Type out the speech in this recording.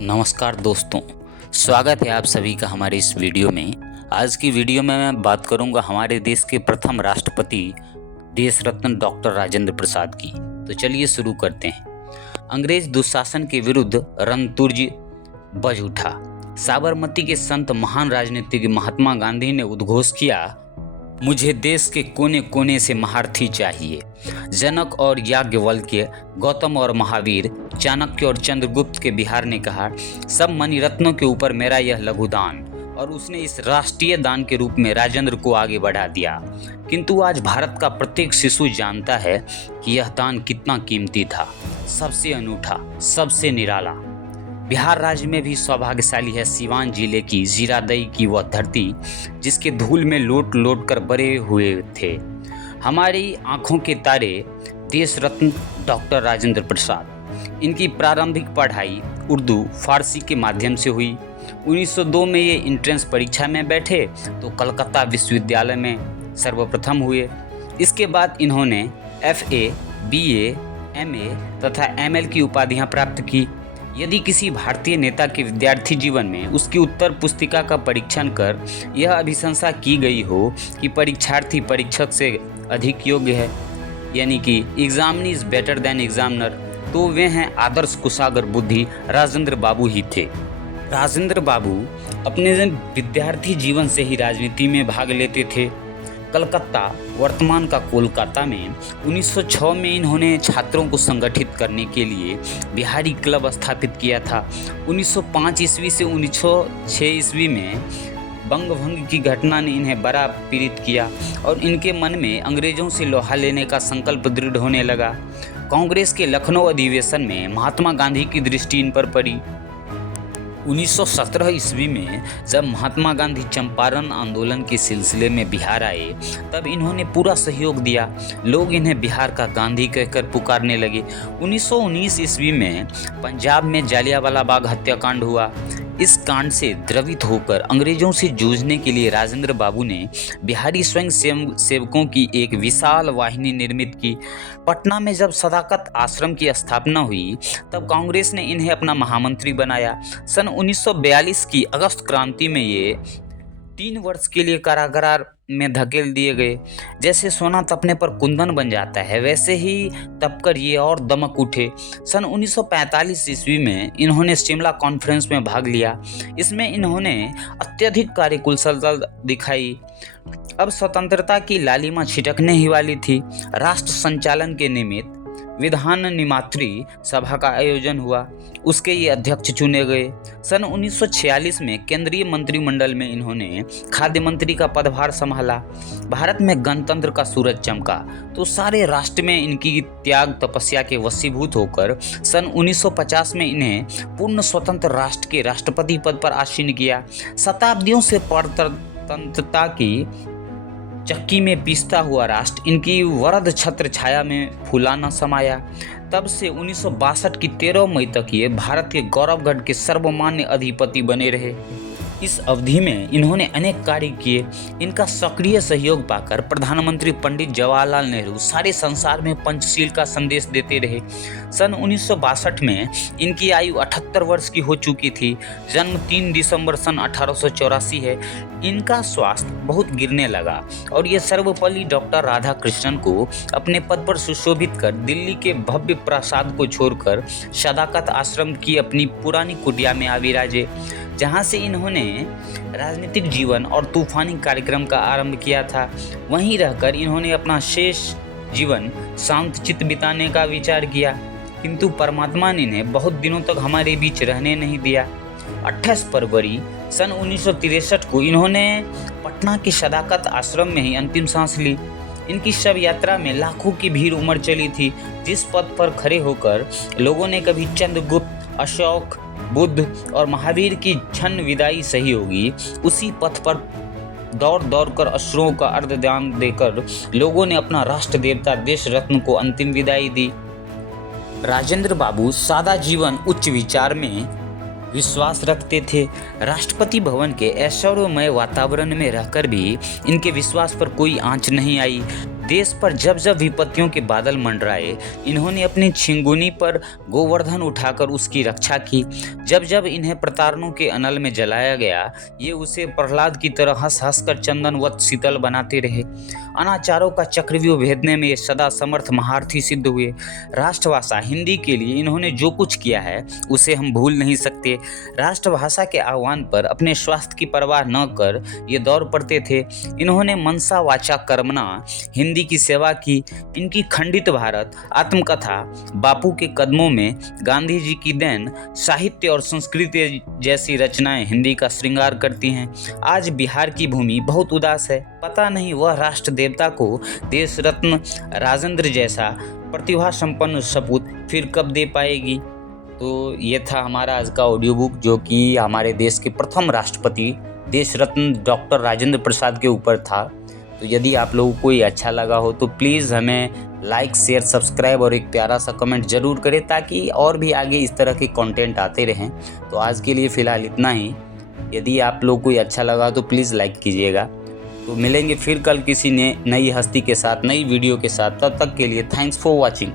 नमस्कार दोस्तों, स्वागत है आप सभी का हमारे इस वीडियो में। आज की वीडियो में मैं बात करूंगा हमारे देश के प्रथम राष्ट्रपति देश रत्न डॉक्टर राजेंद्र प्रसाद की। तो चलिए शुरू करते हैं। अंग्रेज दुशासन के विरुद्ध रणतुर्ज बज उठा। साबरमती के संत महान राजनीतिज्ञ महात्मा गांधी ने उद्घोष किया, मुझे देश के कोने कोने से महारथी चाहिए। जनक और याज्ञवल्क्य, गौतम और महावीर, चाणक्य और चंद्रगुप्त के बिहार ने कहा, सब मणिरत्नों के ऊपर मेरा यह लघुदान। और उसने इस राष्ट्रीय दान के रूप में राजेंद्र को आगे बढ़ा दिया। किंतु आज भारत का प्रत्येक शिशु जानता है कि यह दान कितना कीमती था, सबसे अनूठा, सबसे निराला। बिहार राज्य में भी सौभाग्यशाली है सीवान जिले की जीरादई की वह धरती, जिसके धूल में लोट लोट कर बड़े हुए थे हमारी आंखों के तारे देश रत्न डॉक्टर राजेंद्र प्रसाद। इनकी प्रारंभिक पढ़ाई उर्दू फारसी के माध्यम से हुई। 1902 में ये एंट्रेंस परीक्षा में बैठे तो कलकत्ता विश्वविद्यालय में सर्वप्रथम हुए। इसके बाद इन्होंने FA, BA, MA तथा ML की उपाधियां प्राप्त की। यदि किसी भारतीय नेता के विद्यार्थी जीवन में उसकी उत्तर पुस्तिका का परीक्षण कर यह अभिशंसा की गई हो कि परीक्षार्थी परीक्षक से अधिक योग्य है, यानी कि examinee is better than examiner, तो वे हैं आदर्श कुशागर बुद्धि राजेंद्र बाबू ही थे। राजेंद्र बाबू अपने विद्यार्थी जीवन से ही राजनीति में भाग लेते थे। कलकत्ता, वर्तमान का कोलकाता में 1906 में इन्होंने छात्रों को संगठित करने के लिए बिहारी क्लब स्थापित किया था। 1905 ईस्वी से 1906 ईस्वी में बंगभंग की घटना ने इन्हें बड़ा पीड़ित किया और इनके मन में अंग्रेजों से लोहा लेने का संकल्प दृढ़ होने लगा। कांग्रेस के लखनऊ अधिवेशन में महात्मा गांधी की दृष्टि इन पर पड़ी। 1917 ईस्वी में जब महात्मा गांधी चंपारण आंदोलन के सिलसिले में बिहार आए, तब इन्होंने पूरा सहयोग दिया। लोग इन्हें बिहार का गांधी कहकर पुकारने लगे। 1919 ईस्वी में पंजाब में जालियांवाला बाग हत्याकांड हुआ। इस कांड से द्रवित होकर अंग्रेजों से जूझने के लिए राजेंद्र बाबू ने बिहारी स्वयं सेवकों की एक विशाल वाहिनी निर्मित की। पटना में जब सदाकत आश्रम की स्थापना हुई, तब कांग्रेस ने इन्हें अपना महामंत्री बनाया। सन 1942 की अगस्त क्रांति में ये 3 वर्ष के लिए कारागार में धकेल दिए गए। जैसे सोना तपने पर कुंदन बन जाता है, वैसे ही तपकर ये और दमक उठे। सन 1945 ईस्वी में इन्होंने शिमला कॉन्फ्रेंस में भाग लिया। इसमें इन्होंने अत्यधिक कार्यकुशलता दिखाई। अब स्वतंत्रता की लालिमा छिटकने ही वाली थी। राष्ट्र संचालन के निमित्त विधान निमात्री सभा का आयोजन हुआ, उसके ये अध्यक्ष चुने गए। सन 1946 में केंद्रीय मंत्रिमंडल में इन्होंने खाद्य मंत्री का पदभार संभाला। भारत में गणतंत्र का सूरज चमका तो सारे राष्ट्र में इनकी त्याग तपस्या के वशीभूत होकर सन 1950 में इन्हें पूर्ण स्वतंत्र राष्ट्र के राष्ट्रपति पद पर आसीन किया। शताब्दियों से परतंत्रता की चक्की में पीसता हुआ राष्ट्र इनकी वरद छत्र छाया में फूला न समाया। तब से 1962 की 13 मई तक ये भारत के गौरवगढ़ के सर्वमान्य अधिपति बने रहे। इस अवधि में इन्होंने अनेक कार्य किए। इनका सक्रिय सहयोग पाकर प्रधानमंत्री पंडित जवाहरलाल नेहरू सारे संसार में पंचशील का संदेश देते रहे। सन 1962 में इनकी आयु 78 वर्ष की हो चुकी थी। जन्म 3 दिसंबर सन 1884 है। इनका स्वास्थ्य बहुत गिरने लगा और ये सर्वपल्ली डॉक्टर राधाकृष्णन को अपने पद पर सुशोभित कर दिल्ली के भव्य प्रासाद को छोड़कर सदाकत आश्रम की अपनी पुरानी कुटिया में विराजे, जहाँ से इन्होंने राजनीतिक जीवन और तूफानी कार्यक्रम का आरंभ किया था। वहीं रहकर इन्होंने अपना शेष जीवन शांत चित्त बिताने का विचार किया, किंतु परमात्मा ने इन्हें बहुत दिनों तक हमारे बीच रहने नहीं दिया। 28 फरवरी सन 1963 को इन्होंने पटना के सदाकत आश्रम में ही अंतिम सांस ली। इनकी शव यात्रा में लाखों की भीड़ उमड़ चली थी। जिस पद पर खड़े होकर लोगों ने कभी चंद्रगुप्त, अशोक, बुद्ध और महावीर की क्षण विदाई सही होगी, उसी पथ पर दौड़ दौड़ कर अश्रुओं का अर्धदान देकर लोगों ने अपना राष्ट्र देवता देश रत्न को अंतिम विदाई दी। राजेंद्र बाबू सादा जीवन उच्च विचार में विश्वास रखते थे। राष्ट्रपति भवन के ऐश्वर्यमय वातावरण में रहकर भी इनके विश्वास पर कोई आंच नहीं आई। देश पर जब जब विपत्तियों के बादल मंडराए, इन्होंने अपनी छिंगुनी पर गोवर्धन उठाकर उसकी रक्षा की। जब जब इन्हें प्रताड़नों के अनल में जलाया गया, ये उसे प्रहलाद की तरह हंस हंस कर चंदनवत शीतल बनाते रहे। अनाचारों का चक्रव्यूह भेदने में ये सदा समर्थ महारथी सिद्ध हुए। राष्ट्रभाषा हिंदी के लिए इन्होंने जो कुछ किया है उसे हम भूल नहीं सकते। राष्ट्रभाषा के आह्वान पर अपने स्वास्थ्य की परवाह न कर ये दौड़ पड़ते थे। इन्होंने मनसा वाचा कर्मणा हिंदी की सेवा की। इनकी खंडित भारत आत्मकथा, बापू के कदमों में, गांधी जी की देन, साहित्य और संस्कृति जैसी रचनाएं हिंदी का श्रृंगार करती हैं। आज बिहार की भूमि बहुत उदास है। पता नहीं वह राष्ट्र देवता को देश रत्न राजेंद्र जैसा प्रतिभा संपन्न सपूत फिर कब दे पाएगी। तो ये था हमारा आज का ऑडियो बुक, जो कि हमारे देश के प्रथम राष्ट्रपति देश रत्न डॉक्टर राजेंद्र प्रसाद के ऊपर था। तो यदि आप लोगों को ये अच्छा लगा हो तो प्लीज़ हमें लाइक, शेयर, सब्सक्राइब और एक प्यारा सा कमेंट ज़रूर करें, ताकि और भी आगे इस तरह के कंटेंट आते रहें। तो आज के लिए फ़िलहाल इतना ही। यदि आप लोगों को ये अच्छा लगा तो प्लीज़ लाइक कीजिएगा। तो मिलेंगे फिर कल किसी नई हस्ती के साथ, नई वीडियो के साथ। तब तक के लिए थैंक्स फॉर वॉचिंग।